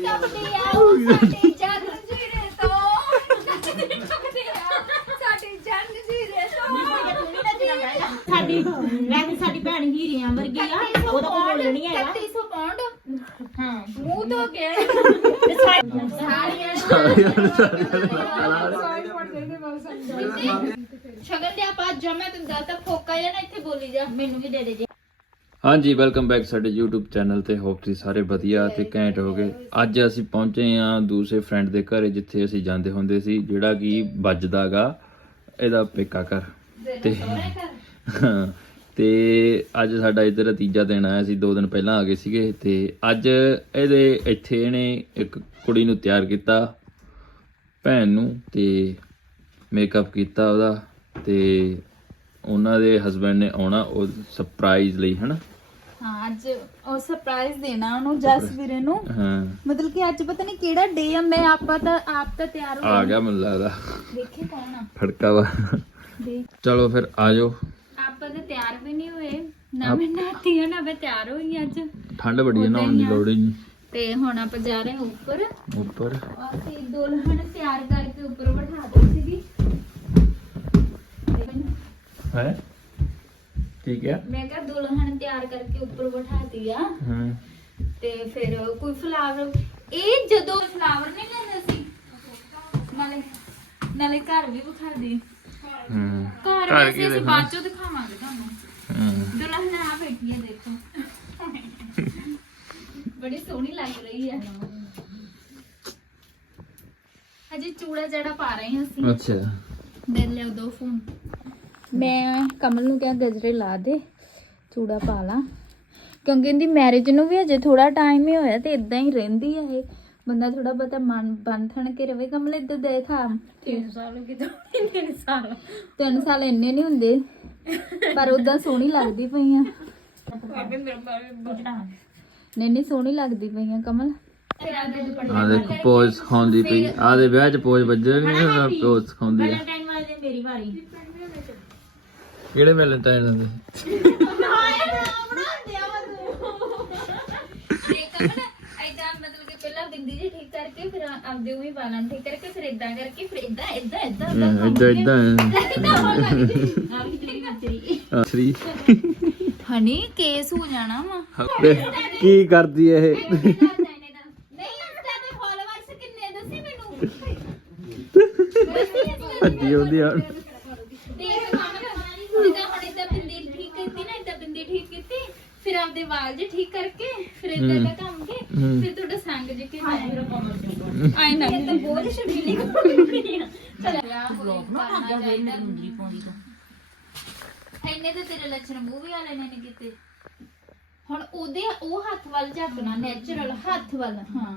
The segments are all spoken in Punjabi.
ਕੱਪਦੀ ਆ ਉਹ ਸਾਡੀ ਜਾਨ ਜੀਰੇ ਤੋਂ ਕੱਪਦੀ ਆ। ਸਾਡੀ ਜਾਨ ਜੀਰੇ ਤੋਂ ਸਾਡੀ ਵੈਸੇ ਸਾਡੀ ਭੈਣ ਹੀਰਿਆਂ ਵਰਗੀ ਆ ਉਹਦਾ ਕੋਈ ਮੁੱਲ ਨਹੀਂ ਹੈਗਾ 3100 ਪਾਉਂਡ ਹਾਂ ਮੂੰਹ ਤੋਂ ਗਿਆ ਤੇ ਸਾਡੀ ਸਾਰੀਆਂ ਸ਼ਗਨ ਦੇ ਆਪਾਂ ਜਮਾ ਤੈਨੂੰ ਦੱਸਦਾ ਫੋਕਾ ਜਾਂ ਨਾ ਇੱਥੇ ਬੋਲੀ ਜਾ। ਮੈਨੂੰ ਵੀ ਦੇ ਦੇ ਜੀ। ਹਾਂਜੀ ਵੈਲਕਮ ਬੈਕ ਸਾਡੇ YouTube ਚੈਨਲ ਤੇ। ਹੋਪ ਤੁਸੀਂ ਸਾਰੇ ਵਧੀਆ ਤੇ ਘੈਂਟ ਹੋਗੇ ਅੱਜ ਅਸੀਂ ਪਹੁੰਚੇ ਆ ਦੂਸਰੇ ਫਰੈਂਡ ਦੇ ਘਰੇ, ਜਿੱਥੇ ਅਸੀਂ ਜਾਂਦੇ ਹੁੰਦੇ ਸੀ, ਜਿਹੜਾ ਕਿ ਵੱਜਦਾਗਾ ਇਹਦਾ ਪੇਕਾ ਘਰ। ਤੇ ਤੇ ਅੱਜ ਸਾਡਾ ਇੱਧਰ ਤੀਜਾ ਦਿਨ ਆਇਆ ਸੀ, ਦੋ ਦਿਨ ਪਹਿਲਾਂ ਆ ਗਏ ਸੀਗੇ। ਤੇ ਅੱਜ ਇਹਦੇ ਇੱਥੇ ਇਹਨੇ ਇੱਕ ਕੁੜੀ ਨੂੰ ਤਿਆਰ ਕੀਤਾ, ਭੈਣ ਨੂੰ ਤੇ ਮੇਕਅਪ ਕੀਤਾ ਉਹਦਾ। ਤੇ ਉਹਨਾਂ ਦੇ ਹਸਬੰਡ ਨੇ ਆਉਣਾ ਉਹ ਸਰਪ੍ਰਾਈਜ਼ ਲਈ, ਹਨਾ? ਹਾਂ ਅੱਜ ਉਹ ਸਰਪ੍ਰਾਈਜ਼ ਦੇਣਾ ਉਹਨੂੰ ਜਸ ਵੀਰੇ ਨੂੰ। ਹਾਂ। ਮਤਲਬ ਕਿ ਅੱਜ ਪਤਾ ਨਹੀਂ ਕਿਹੜਾ ਡੇ ਆ ਮੈਂ ਆਪਾਂ ਤਾਂ ਆਪ ਤਾਂ ਤਿਆਰ ਹੋ ਆ ਗਿਆ ਮੈਨੂੰ ਲੱਗਦਾ। ਦੇਖੇ ਕੌਣ ਆ? ਫੜਕਾ ਵਾ। ਦੇਖ। ਚਲੋ ਫਿਰ ਆ ਜਾਓ। ਆਪਾਂ ਤਾਂ ਤਿਆਰ ਵੀ ਨਹੀਂ ਹੋਏ। ਨਾ ਮੈਂ ਨਾਤੀ ਹਾਂ ਨਾ ਮੈਂ ਤਿਆਰ ਹੋਈ ਅੱਜ। ਠੰਡ ਬੜੀ ਹੈ ਨਹਾਉਣ ਦੀ ਲੋੜ ਹੀ ਨਹੀਂ। ਤੇ ਹੁਣ ਆਪਾਂ ਜਾ ਰਹੇ ਹਾਂ ਉੱਪਰ। ਉੱਪਰ। ਅਸੀਂ ਦੁਲਹਨ ਤਿਆਰ ਕਰਕੇ ਉੱਪਰ ਬਿਠਾ ਦਿੱਤੀ ਸੀਗੀ। ਹੈ? ਠੀਕ ਹੈ ਮੈਂ ਕਿਹਾ ਦੁਲਹਨ ਤਿਆਰ ਕਰਕੇ ਉੱਪਰ ਬਿਠਾਤੀ ਆ। ਹਾਂ। ਤੇ ਫਿਰ ਕੋਈ ਫਲਾਵਰ ਇਹ ਜਦੋਂ ਫਲਾਵਰ ਨਹੀਂ ਲੈਂਦੇ ਸੀ ਨਾਲੇ ਨਾਲੇ ਘਰ ਵੀ ਵਿਖਾ ਦੇ ਹੂੰ। ਘਰ ਘਰ ਵੈਸੇ ਅਸੀਂ? ਬਾਅਦ ਚੋਂ ਦਿਖਾਵਾਂਗੇ ਤੁਹਾਨੂੰ। ਹੂੰ। ਦੁਲਹਨ ਆ ਬੈਠੀ ਹੈ ਦੇਖੋ। ਬੜੀ ਸੋਹਣੀ ਲੱਗ ਰਹੀ ਹੈ ਅਜੇ ਚੂੜਾ ਜਿਹੜਾ ਪਾ ਰਹੇ ਹਾਂ ਅਸੀਂ। ਅੱਛਾ। ਦੇ ਲਿਓ ਦੋ ਫੋਨ। ਮੈਂ ਕਮਲ ਨੂੰ ਕਿਹਾ ਗਜਰੇ ਲਾ ਦੇ ਚੂੜਾ ਪਾ ਲਾ। ਕਿਉਂਕਿ ਇਹਦੀ ਮੈਰਿਜ ਨੂੰ ਵੀ ਅਜੇ ਥੋੜਾ ਟਾਈਮ ਹੀ ਹੋਇਆ ਤੇ ਇਦਾਂ ਹੀ ਰਹਿੰਦੀ ਆ ਇਹ। ਬੰਦਾ ਥੋੜਾ ਬਹੁਤਾ ਮਨ ਬੰਥਣ ਕੇ ਰਵੇ। ਕਮਲ ਇੱਧਰ ਦੇਖਾ 3 ਸਾਲ ਕਿਦੋਂ 3 ਸਾਲ। ਤਿੰਨ ਸਾਲ ਇੰਨੇ ਨਹੀਂ ਹੁੰਦੇ ਪਰ ਉਦਾਂ ਸੋਹਣੀ ਲੱਗਦੀ ਪਈ ਆ। ਨਹੀਂ ਨਹੀਂ ਸੋਹਣੀ ਲੱਗਦੀ ਪਈ ਆ ਕਮਲ। ਆ ਦੇਖੋ ਪੋਜ਼ ਸਿਖਾਉਂਦੀ ਪਈ। ਆ ਦੇ ਵਿਆਹ ਚ ਪੋਜ਼ ਵੱਜੇ ਨਹੀਂ ਪੋਜ਼ ਸਿਖਾਉਂਦੀ ਆ। ਮੇਰੀ ਵਾਰੀ। ਕਿਹੜੇ ਵੈਲੈਂਟਾਈਨ ਦੇ ਤੇ ਕਮਲ ਐਦਾਂ ਮਤਲਬ ਕਿ ਪਹਿਲਾਂ ਬਿੰਦੀ ਜੀ ਠੀਕ ਕਰਕੇ ਫਿਰ ਆਪਦੇ ਉਹੀ ਬਾਲਾਂ ਨੂੰ ਠੀਕ ਕਰਕੇ ਫਿਰ ਇਦਾਂ ਕਰਕੇ ਫਿਰ ਇਦਾਂ ਇਦਾਂ ਇਦਾਂ ਇਦਾਂ ਇਦਾਂ ਸ੍ਰੀ। ਹਣੀ ਕੇਸ ਹੋ ਜਾਣਾ ਵਾ। ਕੀ ਕਰਦੀ ਇਹ? ਨਹੀਂ ਇੰਸਟਾ ਤੇ ਫਾਲੋਅਰਸ ਕਿੰਨੇ ਦੱਸੀ ਮੈਨੂੰ? ਆ ਦੇਖ ਕਮਲ ਜਿੱਦਾਂ ਹੁਣ ਇਦਾਂ ਬਿੰਦੀ ਠੀਕ ਕੀਤੀ ਨਾ ਇਦਾਂ ਬਿੰਦੀ ਠੀਕ ਕੀਤੀ ਫਿਰ ਆਪਦੇ ਵਾਲ ਜੇ ਠੀਕ ਕਰਕੇ ਫਿਰ ਇਦਾਂ ਦਾ ਕੰਮ ਕੇ। ਫਿਰ ਤੁਹਾਡਾ ਸੰਗ ਜੇ ਕੇ ਆਈ ਨਾ ਇਹ ਤਾਂ ਬਹੁਤ ਸ਼ਬੀਲੀ ਕਰਨੀ ਆ ਚਲ ਬਲੌਗ ਨਾ ਲੱਗ ਗਿਆ ਵੇ ਮੇਰੀ ਮੁੰਦਰੀ ਪਾਉਂਦੀ ਤੋਂ। ਇੰਨੇ ਤੇ ਤੇਰੇ ਲੱਛਣ ਮੂੰਹ ਵੀ ਵਾਲੇ ਨੇ ਨਹੀਂ ਕੀਤੇ। ਹੁਣ ਉਹਦੇ ਉਹ ਹੱਥ ਵੱਲ ਝਾਕਣਾ ਨੈਚੁਰਲ ਹੱਥ ਵੱਲ। ਹਾਂ।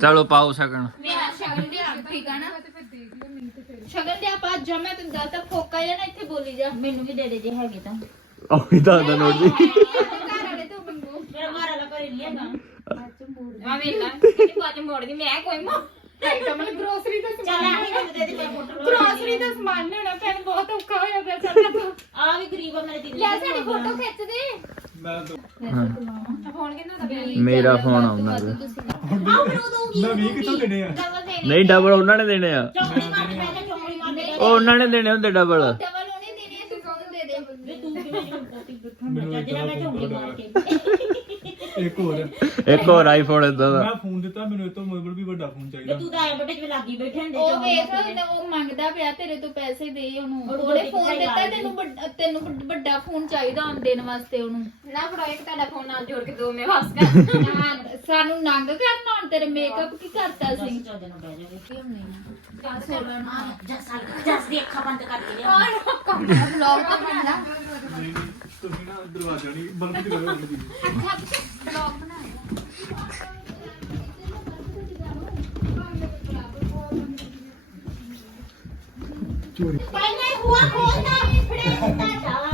ਚਲੋ ਪਾਓ ਸਕਣ ਮੇਰਾ ਸ਼ਗਨ ਦੇ ਠੀਕ ਆ ਨਾ। ਸ਼ਗਨ ਦੇ ਆਪਾਂ ਜਮਾ ਤੈਨੂੰ ਦੱਸਦਾ ਫੋਕਾ ਜਾਂ ਨਾ ਇੱਥੇ ਬੋਲੀ ਜਾ। ਮੈਨੂੰ ਵੀ ਦੇ ਦੇ ਜੇ ਹੈਗੇ ਤਾਂ। ਮੈਂ ਕੋਈ ਮੋ ਕਮਲ ਗਰੋਸਰੀ ਦਾ ਚੱਲ ਫੋਟੋ ਗਰੋਸਰੀ ਦਾ ਸਮਾਨ ਲੈਣਾ ਪੈਣ ਬਹੁਤ ਔਖਾ ਹੋਇਆ ਪਿਆ ਸਾਡਾ ਤੋਂ। ਆ ਵੀ ਗਰੀਬ ਆ ਮੇਰੇ ਦਿਲ ਲੈ ਸਾਡੀ ਫੋਟੋ ਖਿੱਚ ਦੇ। ਫੋਨ ਕਿੰਨਾ ਦਾ ਮੇਰਾ ਫੋਨ ਆਉਂਦਾ ਪਿਆ। 20 ਕਿੱਥੋਂ ਦੇਣੇ ਆ? ਨਹੀਂ ਡਬਲ ਉਹਨਾਂ ਨੇ ਦੇਣੇ ਆ। ਚੌਂਕੜੀ ਮਾਰ ਕੇ ਪਹਿਲਾਂ ਚੌਂਕੜੀ ਮਾਰ ਕੇ ਉਹ ਉਹਨਾਂ ਨੇ ਦੇਣੇ ਹੁੰਦੇ ਡਬਲ ਡਬਲ ਉਹਨੇ ਦੇਣੀ ਹੈ ਤੂੰ ਕੌਣ ਦੇ ਦੇ ਵੇ ਤੂੰ ਕਿਵੇਂ ਚੌਂਕੜੀ ਬਿਠਾ ਜਿਹੜਾ ਮੈਂ ਚੌਂਕੜੀ ਮਾਰ ਕੇ। ਇੱਕ ਹੋਰ। ਇੱਕ ਹੋਰ ਆਈਫੋਨ ਇਦਾਂ ਦਾ। ਮੈਂ ਫੋਨ ਦਿੱਤਾ ਮੈਨੂੰ ਇਹ ਤੋਂ ਮੋਬਾਈਲ ਵੀ ਵੱਡਾ ਫੋਨ ਚਾਹੀਦਾ। ਤੂੰ ਤਾਂ ਐ ਬਟੇ ਜਿਵੇਂ ਲੱਗੀ ਬੈਠੇ ਹੁੰਦੇ ਉਹ ਵੇਖ। ਤਾਂ ਉਹ ਮੰਗਦਾ ਪਿਆ ਤੇਰੇ ਤੋਂ ਪੈਸੇ ਦੇ ਉਹਨੂੰ। ਉਹਨੂੰ ਉਹਨੇ ਫੋਨ ਦਿੱਤਾ ਤੈਨੂੰ ਵੱਡਾ- ਤੈਨੂੰ ਵੱਡ- ਵੱਡਾ ਫੋਨ ਚਾਹੀਦਾ ਆਉਣ ਦੇਣ ਵਾਸਤੇ ਉਹਨੂੰ। ਨਾ ਫੜੋ ਇੱਕ ਤੁਹਾਡਾ ਫੋਨ ਨਾਲ ਜੋੜ ਕੇ ਦੋ ਮੇ ਵਾਸ ਕਰ ਸਾਨੂੰ ਨੰਗ ਕਰਨਾ ਹੁਣ ਤੇਰੇ ਮੇਕਅਪ ਕੀ ਕਰਤਾ ਸੀ? ਚੱਜ ਨਾਲ ਬਹਿ ਜਾਵੇ ਜੱਸ ਜੱਸ ਦੀ ਅੱਖਾਂ ਬੰਦ ਕਰਕੇ ਲਿਆ ਵਲੌਗ ਤਾਂ ਬਣਾਣਾ ਤੁਸੀਂ ਨਾ ਦਰਵਾਜ਼ਾ ਨਹੀਂ ਬੰਦ ਕਰੋ ਬੰਦ ਕਰੋ ਵਲੌਗ ਬਣਾਇਆ ਪਹਿਲੇ ਹੁਆ ਖੋਲਦਾ ਵੀ ਫੜੇ ਹੁੰਦਾ ਚਾਲਾ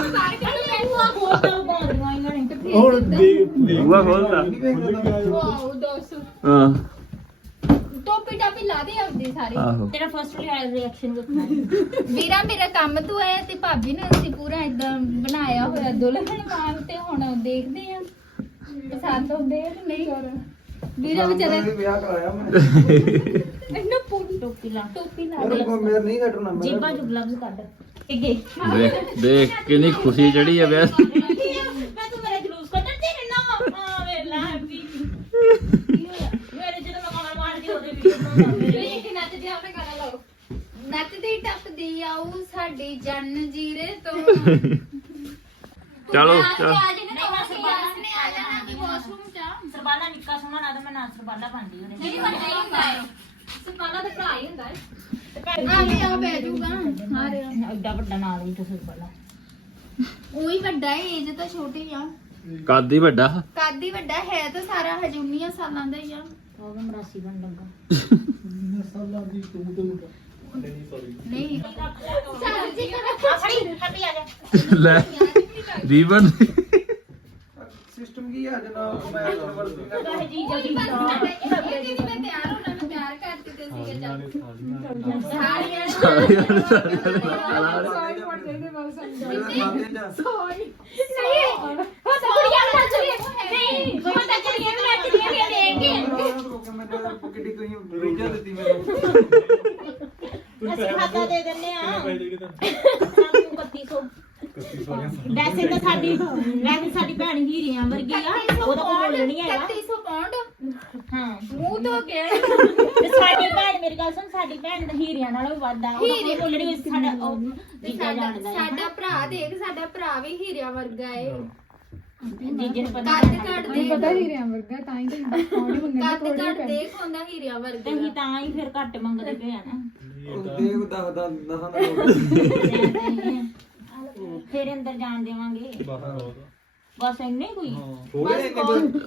ਪਹਿਲੇ ਹੁਆ ਖੋਲਦਾ ਇਹਨਾਂ ਨੇ ਹੁਣ ਦੇ ਬੂਹਾ ਖੋਲਤਾ ਵਾਓ ਦੱਸ ਹਾਂ ਤੋਂ ਟੋਪੀ ਲਾ ਦੇ ਆਉਂਦੇ ਸਾਰੇ। ਆਹੋ। ਤੇਰਾ ਫਸਟ ਰਿਐਕਸ਼ਨ ਵੇਖਣਾ ਵੀਰਾ ਮੇਰਾ ਕੰਮ ਤੋਂ ਆਇਆ ਤੇ ਭਾਬੀ ਨੇ ਅਸੀਂ ਪੂਰਾ ਇਦਾਂ ਬਣਾਇਆ ਹੋਇਆ ਦੁਲਹਨ ਵਾਂਗ ਤੇ ਹੁਣ ਦੇਖਦੇ ਆ। ਪਸੰਦ ਹੁੰਦੇ ਆ ਕਿ ਨਹੀਂ? ਵੀਰਾ ਵਿਚਾਰਾ ਵਿਆਹ ਕਰਾਇਆ ਮੈਂ। ਇਹਨੂੰ ਪੂਰੀ ਟੋਪੀ ਲਾ। ਟੋਪੀ ਲਾ ਮੇਰੇ ਦੇ। ਕੋਲ ਮੇਰ ਨਹੀਂ ਕੱਟਣਾ ਮੈਂ ਜੀਬਾਂ ਚ ਗਲਵਜ਼ ਕੱਢ। ਅੱਗੇ। ਦੇਖ ਦੇਖ ਕਿੰਨੀ ਖੁਸ਼ੀ ਚੜੀ ਆ ਵਿਆਹ ਦੀ। ਮੈਂ ਤੂੰ ਮੇਰਾ ਜਲੂਸ ਕੱਢਣ ਤੇ ਨਾ ਆ ਵੇਲਾ ਹੈਪੀ ਮੇਰੇ ਜਦੋਂ ਮੈਂ ਕਮਰ ਮਾਰਦੀ ਉਹਦੇ ਵੀਡੀਓ ਬਣਾਉਂਦਾ ਇੱਕ ਨੱਚਦੇ ਆਪਣੇ ਗਾਣਾ ਲਾਓ ਸਾਡੀ ਜਨ ਜੀਰੇ ਤੋਂ। ਚਲੋ ਚਲੋ। ਸਰਬਾਲਾ ਨਿੱਕਾ ਸੋਹਣਾ ਨਾ ਤਾਂ ਮੈਂ ਨਾ ਸਰਬਾਲਾ ਨਹੀਂ ਪਰ ਨਹੀਂ ਸਰਬਾਲਾ ਤੇ ਭਰਾ ਹੀ ਹੁੰਦਾ ਹੈ। ਆ ਆ ਐਡਾ ਵੱਡਾ ਨਾਲ ਸਰਬਾਲਾ ਉਹੀ ਵੱਡਾ ਹੈ ਏਜ ਤਾਂ ਛੋਟੀ ਆ। ਕੱਦ ਹੀ ਵੱਡਾ। ਕਾਦੀ ਵੱਡਾ ਹੈ ਤਾਂ ਸਾਰਾ ਹਜੇ 19 ਸਾਲਾਂ ਦਾ ਹੀ ਆ। ਉਹ ਵੀ ਮਰਾਸੀ ਬਣ ਲੱਗਾ। ਸਾਲਾਂ ਦੀ ਤੂੰ ਤੂੰ ਨਹੀਂ। ਆ ਫੜੀ ਹੈਪੀ ਆ ਜਾ ਲੈ ਰੀਬਨ। ਸਿਸਟਮ ਕੀ ਆ ਜਨਾਬ ਮੈਂ ਯੂਨੀਵਰਸਿਟੀ ਦਾ ਕਹੇ ਜੀ ਜਲਦੀ ਸੀਗੇ ਚੱਲ। ਸਾਰੀਆਂ ਮੇਰੇ ਖਾਤੇ ਚ ਨਹੀਂ ਉਹ ਤਾਂ ਕੁੜੀਆਂ ਨੱਚ ਰਹੀਆਂ ਨਹੀਂ ਉਹ ਤਾਂ ਕੁੜੀਆਂ ਨੱਚ ਰਹੀਆਂ ਦੇਖ ਕੇ ਮੈਂ ਤਾਂ ਕਿੱਡੀ ਕੋਈ ਰੀਜਾ ਦਿੱਤੀ ਮੈਨੂੰ ਅਸੀਂ ਖਾਤਾ ਦੇ ਦਿੰਨੇ ਆ। ਪੈਸੇ ਦੇ ਕੇ ਤਾਂ ਸਾਨੂੰ 3100 ਵੈਸੇ ਤਾਂ ਸਾਡੀ ਵੈਸੇ ਸਾਡੀ ਭੈਣ ਹੀਰਿਆਂ ਵਰਗੀ ਆ। ਉਹਦਾ ਕੋਈ ਮੁੱਲ ਨਹੀਂ ਹੈਗਾ। 3100 ਪਾਉਂਡ ਹਾਂ। ਮੂੰਹ ਤੋਂ ਗਿਆ ਤੇ ਸਾਡੀ ਭੈਣ ਮੇਰੀ ਗੱਲ ਸੁਣ ਸਾਡੀ ਭੈਣ ਦਾ ਹੀਰਿਆਂ ਨਾਲੋਂ ਵੀ ਵੱਧ ਆ। ਉਹਦਾ ਕੋਈ ਮੁੱਲ ਨਹੀਂ ਸਾਡਾ ਉਹ ਜੀਜਾ ਸਾਡਾ ਜਾਣਦਾ ਹੈ। ਸਾਡਾ ਭਰਾ ਦੇਖ ਸਾਡਾ ਭਰਾ ਵੀ ਹੀਰਿਆਂ ਵਰਗਾ ਏ। ਜੀਜੇ ਨੂੰ ਪਤਾ ਕੱਦ ਹੈ ਕੱਟ ਦੇਖ ਪਤਾ ਹੀ ਰਿਆਂ ਵਰਗਾ ਤਾਂ ਹੀ ਤਾਂ ਪਾਉਣੀ ਮੰਗਣਾ ਕੱਦ ਕੱਟ ਦੇਖ ਹੁੰਦਾ ਹੀਰਿਆਂ ਤੇ ਵਰਗਾ ਅਸੀਂ ਤਾਂ ਹੀ ਫਿਰ ਘੱਟ ਮੰਗਦੇ ਪਏ ਆ ਨਾ। ਦਸ ਦਸਾਂ ਦਾ ਫਿਰ ਅੰਦਰ ਜਾਣ ਦੇਵਾਂਗੇ। ਬਾਹਰ ਆਓ ਬਸ ਇੰਨੇ ਕੋਈ? ਥੋੜੇ ਨੇ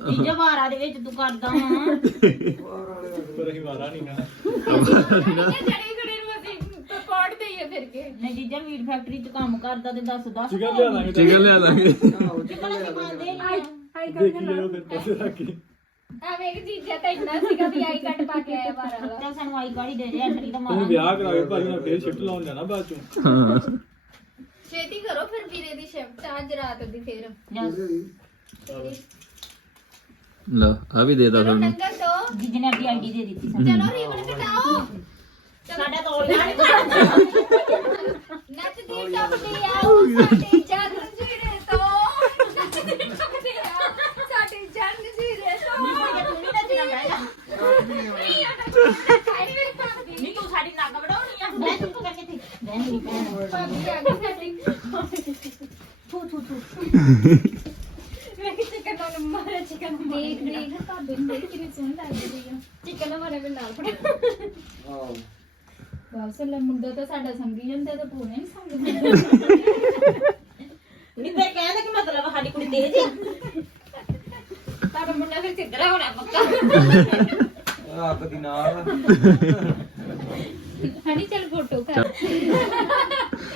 ਜੀਜਾ ਵਾਰਾ ਦੇ ਵਿੱਚ ਤੂੰ ਕਰਦਾ ਹਾਂ ਪਰ ਅਸੀਂ ਵਾਰਾ ਨਹੀਂ ਨਾ ਜੜੀ ਖੜੇ ਨੂੰ ਅਸੀਂ ਪੌੜ ਦੇਈਏ ਫਿਰ ਕੇ ਨਹੀਂ ਜੀਜਾ ਮੀਟ ਫੈਕਟਰੀ 'ਚ ਕੰਮ ਕਰਦਾ ਤੇ ਦੱਸ ਦੱਸ ਚਿਕਨ ਲਿਆ ਦਾਂਗੇ ਚਿਕਨ ਲਿਆ ਲਾਂਗੇ। ਚਿਕਨ ਅਸੀਂ ਖਾਂਦੇ ਨਹੀਂ ਦੇਖੀ ਜਾਓ ਫਿਰ ਪੈਸੇ ਰੱਖ ਕੇ। ਐਵੇਂ ਕਿ ਜੀਜਾ ਤਾਂ ਇੰਨਾ ਸੀਗਾ ਵੀ ਆਈ ਕੱਟ ਪਾ ਕੇ ਆਇਆ ਬਾਰਾ ਵਾਲਾ। ਚੱਲ ਸਾਨੂੰ ਆਈ ਕਾੜੀ ਦੇ ਦੇ ਐਂਟਰੀ ਤਾਂ ਤੁਸੀਂ ਮਾਰਾਂਗੇ। ਵਿਆਹ ਕਰਾ ਕੇ ਭਾਜੀ ਨਾਲ ਫੇਰ ਸ਼ਿਫਟ ਲਾਉਣ ਜਾਣਾ ਬਾਅਦ ਚੋਂ। ਹਾਂ। ਛੇਤੀ ਕਰੋ ਫਿਰ ਵੀਰੇ ਦੀ ਸ਼ਿਫਟ ਅੱਜ ਰਾਤ ਦੀ ਫਿਰ। ਲਓ ਆ ਵੀ ਦੇਤਾ ਚਲੋ ਤੁਹਾਨੂੰ ਨੰਗਲ ਦੋ। ਜੀਜੇ ਨੇ ਆਪਣੀ ਆਈਡੀ ਦੇ ਦਿੱਤੀ ਸਾਨੂੰ। ਚਲੋ ਰੀਬਨ ਕਟਾਓ। ਸਾਡਾ ਤਾਂ ਔਲਿਆ ਨਹੀਂ ਕਰਦਾ ਨੱਚਦੀ ਟੱਪਦੀ ਆਉ ਸਾਡੀ ਜਨ ਜੀਰੇ ਤੋਂ ਨੱਚਦੀ ਟੱਪਦੀ ਆਉ ਸਾਡੀ ਜਨ ਜੀਰੇ ਤੋਂ ਤੂੰ ਨਹੀਂ ਨੱਚਣਾ ਬੈਠਾ ਨਹੀਂ ਆਣਾ ਨਹੀਂ ਤੂੰ ਸਾਡੀ ਨੱਕ ਵੜਾਉਣੀ ਆ ਮੈਂ ਤੂੰ ਕਰਕੇ ਤੇ ਮੈਂ ਨਹੀਂ ਭੈਣ ਭਾਬੀ ਆ ਗਈ ਸਾਡੀ ਥੂ ਥੂ ਥੂ ਮੈਂ ਕਿਤੇ ਚਿਕਨ ਨੂੰ ਮਾਰਿਆ ਚਿਕਨ ਦੇਖ ਦੇਖ ਭਾਬੀ ਨੂੰ ਦੇਖ ਕਿੰਨੀ ਸੋਹਣੀ ਲੱਗਦੀ ਆ ਚਿਕਨ ਮਾਰੇ ਵੀ ਨਾਲ ਫੜਿਆ ਆਹੋ ਬਸ ਲੈ ਮੁੰਡਾ ਤਾਂ ਸਾਡਾ ਸੰਗੀ ਜਾਂਦਾ ਤਾਂ ਪੂਰੇ ਨਹੀਂ ਸੰਗਦਾ ਨਹੀਂ ਤੇ ਕਹਿੰਦਾ ਕਿ ਮਤਲਬ ਸਾਡੀ ਕੁੜੀ ਤੇਜ਼ ਆ ਸਾਡਾ ਮੁੰਡਾ ਫਿਰ ਸਿੱਧਰਾ ਹੋਣਾ ਪੱਕਾ ਰਾਤ ਦੀ ਨਾਲ ਹਣੀ ਚੱਲ ਫੋਟੋ ਕਰ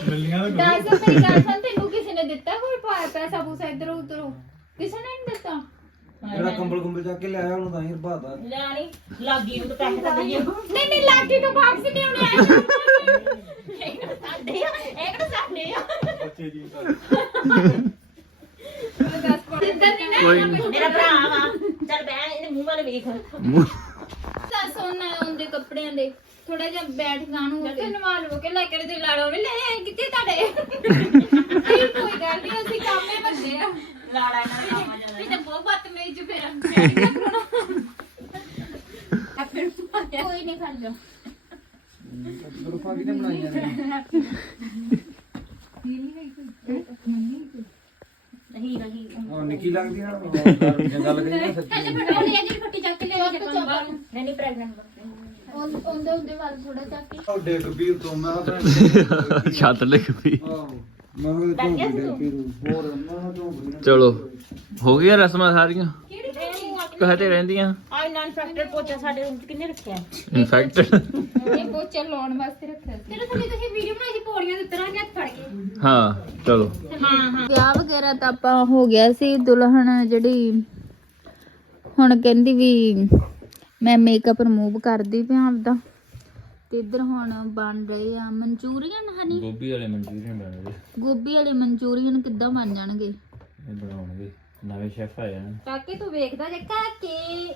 ਮਿਲਣੀਆਂ ਤਾਂ ਦੱਸ ਮੇਰੀ ਗੱਲ ਸੁਣ ਤੈਨੂੰ ਕਿਸੇ ਨੇ ਦਿੱਤਾ ਕੋਈ ਪਾ- ਪੈਸਾ ਪੂਸਾ ਇਧਰੋਂ ਉਧਰੋਂ ਕਿਸੇ ਨੇ ਨਹੀਂ ਦਿੱਤਾ ਜਿਹੜਾ ਕੰਬਲ ਕੁੰਬਲ ਚੱਕ ਕੇ ਲਿਆਇਆ ਉਹਨੂੰ ਤਾਂ ਹੀ ਰਬਾਤਾ ਲੈਣੀ ਲੱਗੀ ਉਹ ਪੈਸੇ ਤਾਂ ਦਈਏ। ਨਹੀਂ ਨਹੀਂ ਲਾਗੀ ਤੋਂ ਵਾਪਸ ਨਹੀਂ ਆਉਣਾ ਸਾਡੇ ਆ ਇਹ ਕਿਹੜਾ ਸਾਡੇ ਆ। ਬੱਚੇ ਜੀ ਨਹੀਂ ਨਾ ਕੋਈ ਨੀ। ਮੇਰਾ ਭਰਾ ਵਾ। ਚੱਲ ਬੈ ਇਹਦੇ ਮੂੰਹ ਵੱਲ ਵੇਖ। ਉਹਨਾਂ ਉਹਦੇ ਕੱਪੜਿਆਂ ਦੇ। ਥੋੜਾ ਜਿਹਾ ਬੈਠ ਗਾਣ ਹੋ ਕੇ ਨਵਾ ਲਵੋ ਕੇ ਲੈ ਕੇ ਤੇ ਲਾ ਲਓ ਵੀ ਲੈ ਕਿੱਥੇ ਤੁਹਾਡੇ? ਨਹੀਂ, ਕੋਈ ਗੱਲ ਨਹੀਂ ਅਸੀਂ ਕਾਮੇ ਬੰਦੇ ਆ। ਲਾੜਾ ਇਹਨਾਂ ਦਾ ਕੰਮ ਵੀ ਜ਼ਿਆਦਾ ਤਾਂ ਬਹੁਤ ਬਦਤਮੀਜ਼ ਫਿਰ ਕੋਈ ਨਹੀਂ ਖੜ ਜਾ ਗਰੁੱਪਾਂ ਕਿਨੇ ਬਣਾਈਆਂ ਨੇ ਨਹੀਂ ਰਹੀ ਉਹ ਨਿੱਕੀ ਲੱਗਦੀ ਨਾ ਉਹ ਗੱਲ- ਗੱਲ ਕਰੀ ਨਾ ਸੱਚੀ ਪਟੋਲੀ ਜਿਹੜੀ ਫੱਟੀ ਚੱਕ ਕੇ ਲੈ ਜਾ ਨਹੀਂ ਨਹੀਂ ਪ੍ਰੈਗਨੈਂਟ ਉਹਦੇ ਉਹਦੇ ਵੱਲ ਥੋੜਾ ਚੱਕ ਕੇ ਉਹ ਡਿੱਗ ਪਈ ਉਤੋਂ ਮੈਂ ਤਾਂ ਛੱਤ ਲਿਖ ਪਈ। ਆਹੋ। ਮੈਂ ਕਿਹਾ ਤੂੰ ਡਿੱਗ ਪਈ ਤੂੰ। ਹੋਰ ਮੈਂ ਕਿਹਾ ਤੂੰ ਪਈ ਨਾ। ਚਲੋ ਹੋ ਗਈਆਂ ਰਸਮਾਂ ਸਾਰੀਆਂ? ਕਹਤੇ ਰਹਿੰਦੀਆਂ? ਆਈ ਨਾਨ ਫੈਕਟਰ ਪੋਚਾ ਸਾਡੇ ਰੂਮ ਚ ਕਿੰਨੇ ਰੱਖਿਆ? ਇਨਫੈਕਟਡ। ਇਹ ਪੋਚਾ ਲਾਉਣ ਵਾਸਤੇ ਰੱਖਿਆ ਸੀ। ਚਲੋ ਥੱਲੇ ਤੁਸੀਂ ਵੀਡੀਓ ਬਣਾਈ ਸੀ ਪੌੜੀਆਂ ਦੇ ਉਤਰਾਂਗੇ ਹੱਥ ਫੜ ਕੇ। ਹਾਂ ਚਲੋ। ਹਾਂ ਹਾਂ। ਵਿਆਹ ਵਗੈਰਾ ਤਾਂ ਆਪਾਂ ਹੋ ਗਿਆ ਸੀ ਦੁਲਹਨ ਜਿਹੜੀ ਹੁਣ ਕਹਿੰਦੀ ਵੀ ਮੈਂ ਮੇਕਅਪ ਰਿਮੂਵ ਕਰਦੀ ਪਿਆ ਆਪਦਾ। ਤੇ ਇੱਧਰ ਹੁਣ ਬਣ ਰਹੇ ਆ ਮਨਚੂਰੀਅਨ ਹਨੀ ਗੋਭੀ ਵਾਲੇ ਮਨਚੂਰੀਅਨ ਬਣਾਉਣਗੇ ਗੋਭੀ ਵਾਲੇ ਮਨਚੂਰੀਅਨ ਕਿੱਦਾਂ ਬਣ ਜਾਣਗੇ? ਇਹ ਬਣਾਉਣਗੇ। ਨਵੇਂ ਸ਼ੈਫ ਆਏ ਹਨ ਕਾਕੇ ਤੂੰ ਵੇਖਦਾ ਜੇ ਕਾਕੇ।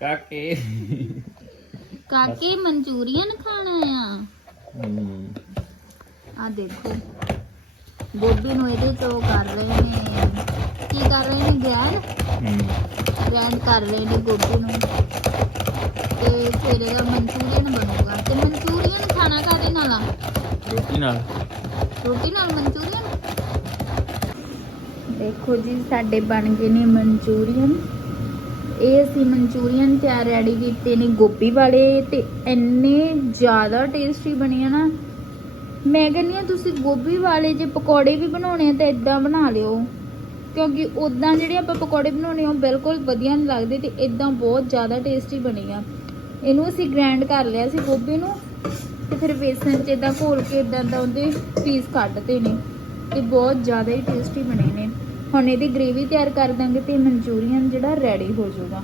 ਕਾਕੇ। ਕਾਕੇ ਮਨਚੂਰੀਅਨ ਖਾਣਾ ਆ। ਹਮ, ਆ ਦੇਖੋ। ਗੋਭੀ ਨੂੰ ਇਹਦੇ ਤੋਂ ਕਰ ਰਹੇ ਨੇ। ਕੀ ਕਰ ਰਹੇ ਨੇ ਗੈਰ? ਹਮ, ਗ੍ਰੈਂਡ ਕਰ ਰਹੇ ਨੇ ਗੋਭੀ ਨੂੰ। ਤੇ ਫਿਰ ਇਹਦਾ ਮਨਚੂਰੀਅਨ ਬਣੂਗਾ। ਤੇ ਮਨਚੂਰੀਅਨ ਖਾਣਾ ਕਾਦੇ ਨਾਲ ਆ? ਰੋਟੀ ਨਾਲ। ਰੋਟੀ ਨਾਲ ਮਨਚੂਰੀਅਨ? ਦੇਖੋ ਜੀ ਸਾਡੇ ਬਣ ਗਏ ਨੇ ਮਨਚੂਰੀਅਨ। ਇਹ ਅਸੀਂ ਮਨਚੂਰੀਅਨ ਤਿਆਰ ਰੈਡੀ ਕੀਤੇ ਨੇ ਗੋਭੀ ਵਾਲੇ ਤੇ ਇੰਨੇ ਜ਼ਿਆਦਾ ਟੇਸਟੀ ਬਣੇ ਆ ਨਾ। ਮੈਂ ਕਹਿੰਦੀ ਆ ਤੁਸੀਂ ਗੋਭੀ ਵਾਲੇ ਜੇ ਪਕੌੜੇ ਵੀ ਬਣਾਉਣੇ ਆ ਤਾਂ ਇਦਾਂ ਬਣਾ ਲਿਓ। ਕਿਉਂਕਿ ਉਦਾਂ ਜਿਹੜੇ ਆਪਾਂ ਪਕੌੜੇ ਬਣਾਉਣੇ ਆ ਉਹ ਬਿਲਕੁਲ ਵਧੀਆ ਨਹੀਂ ਲੱਗਦੇ ਤੇ ਇਦਾਂ ਬਹੁਤ ਜ਼ਿਆਦਾ ਟੇਸਟੀ ਬਣੇ ਆ। ਇਹਨੂੰ ਅਸੀਂ ਗ੍ਰਾਈਂਡ ਕਰ ਲਿਆ ਸੀ ਗੋਭੀ ਨੂੰ ਤੇ ਫਿਰ ਬੇਸਨ 'ਚ ਇਦਾਂ ਘੋਲ ਕੇ ਇਦਾਂ ਦਾ ਉਹਦੇ ਪੀਸ ਕੱਢਦੇ ਨੇ ਤੇ ਬਹੁਤ ਜ਼ਿਆਦਾ ਹੀ ਟੇਸਟੀ ਬਣੇ ਨੇ। ਹੁਣ ਇਹਦੀ ਗ੍ਰੇਵੀ ਤਿਆਰ ਕਰ ਦਾਂਗੇ ਤੇ ਮਨਚੂਰੀਅਨ ਜਿਹੜਾ ਰੈਡੀ ਹੋ ਜਾਊਗਾ।